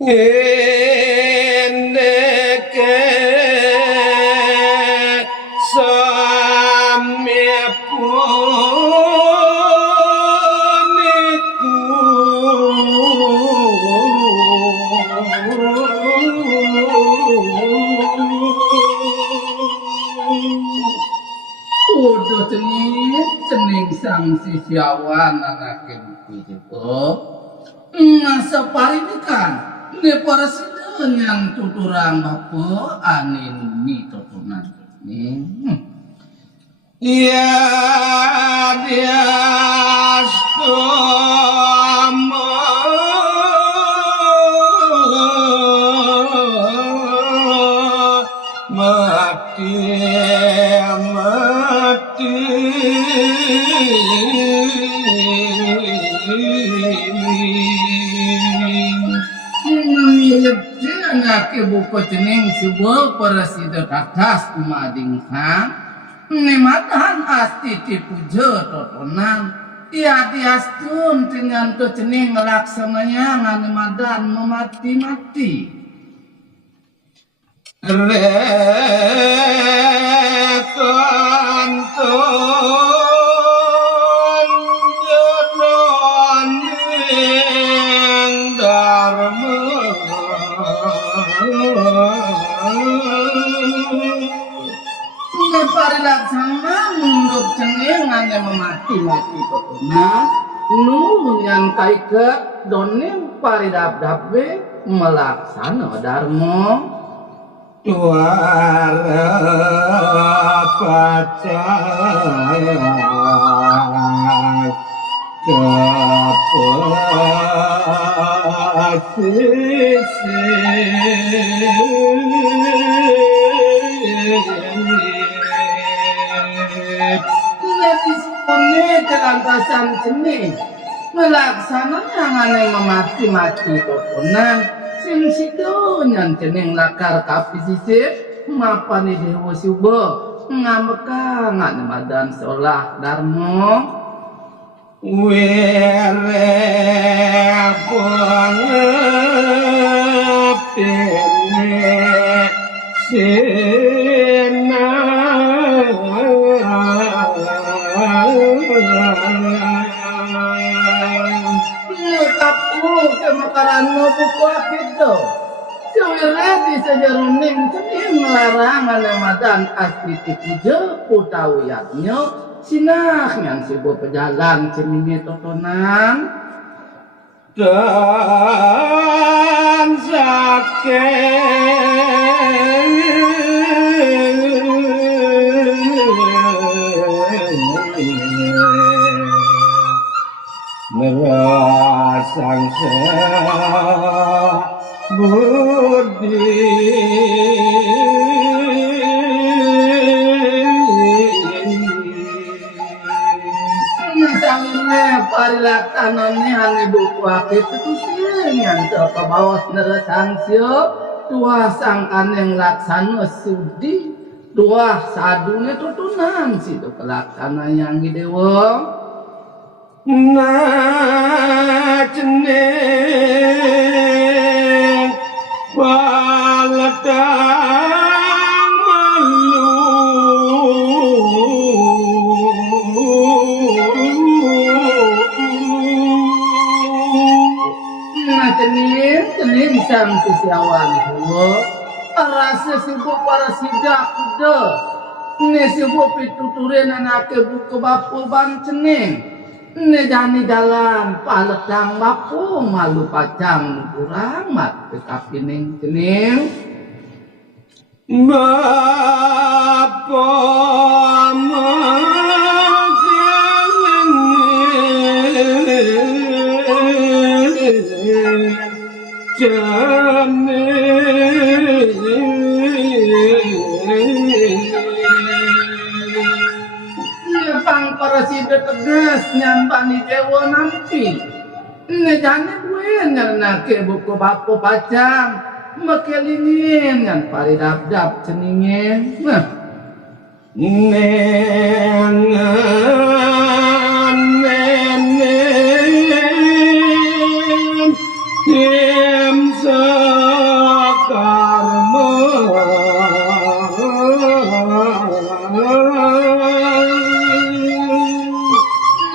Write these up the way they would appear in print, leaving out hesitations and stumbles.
Indeke Udah cening sang sisiawan anake buku itu. Ngasa parinikan ne para sidengan tuturang bapo anin mi totunan ini. Ya dia Anake buku cening sebuah para sida katas kumading hang nematan asti tipuja totonan tias-tiastun dengan tu cening ngelaksananya nganemadan memati-mati Parilaksana munduk cengengan yang memati-mati petuna nu yang kaike donim paridab-dabbe melaksana dharma tuara pacaya kelantasan cening melaksananya ngane memati-mati kotonan sing sidonyan cening lakar kapisisir mapani dewa suba ngameka ngane madan solah dharma were pangepene makaranmu buku itu sewirati sejeruning cening larangan lemadan astiti puja utawiyatnya sinah yang sebuah pejalan ceningnya totonan dan sakit merasang budi misalnya parilaksananya hanya buku akit itu sih yang ke bawah nerasang sio dua sangkan yang laksana sudi dua sadunya tutunan situ kelaksana yang gidewa na ceneng baladang malu na cening sang sisiawan huwa rasa sibuk para sidak kuda ne sibuk pituturin anake buku bapu ban cening ne jani dalam paledang bapu malu pacang kuramat tetapi ning cening bapa pang para sida tegas nyampani dewa nampi ngejane buen nake buku bapu pacang mekelingin yang paridab-dab ceningin sekarma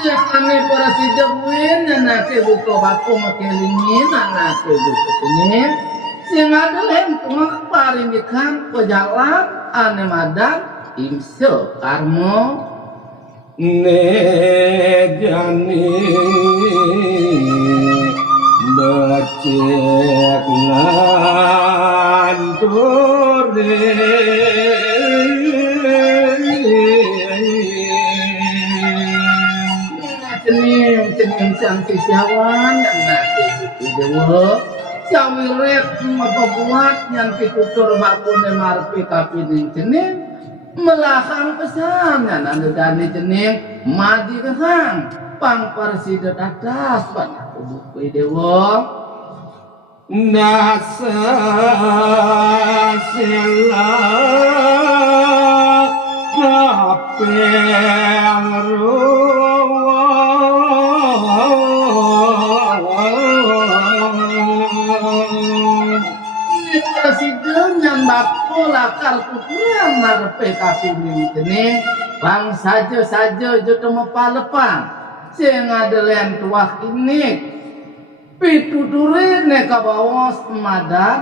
ya kami para si jawin nanake buko bako makelingin nanake buko sini sing adalem tungak parindikan pejalan ane madan imse karmo ne jani becek nandure cening sang sisiawan yang nake buko dewa sawiret mapabuat yang pitutur bakune marpi kapining cening melahang pesangan anu dani cening madi kehang pangparsida atas panaku buku dewa nasa sela kapel presiden yang bako lakar kukurang marpe kapining cening bang saja jodoh mepalepang sing adelen tuah ini pituture ne kabawas madat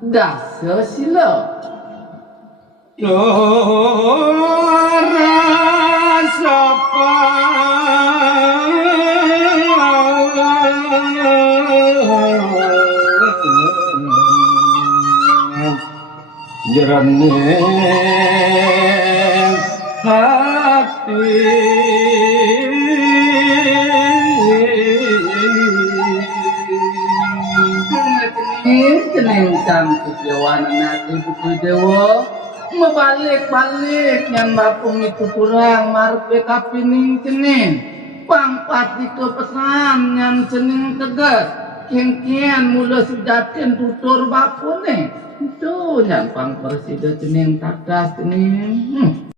dasa sila ora sapa jernih hati cening sang kesiawan nanti buku dewa mebalik-balik yang bapung itu kurang marpe kapining cening pangpati ke pesan yang cening tegas kian mula sudatin tutur bapune itu yang pang presiden cening tadas cening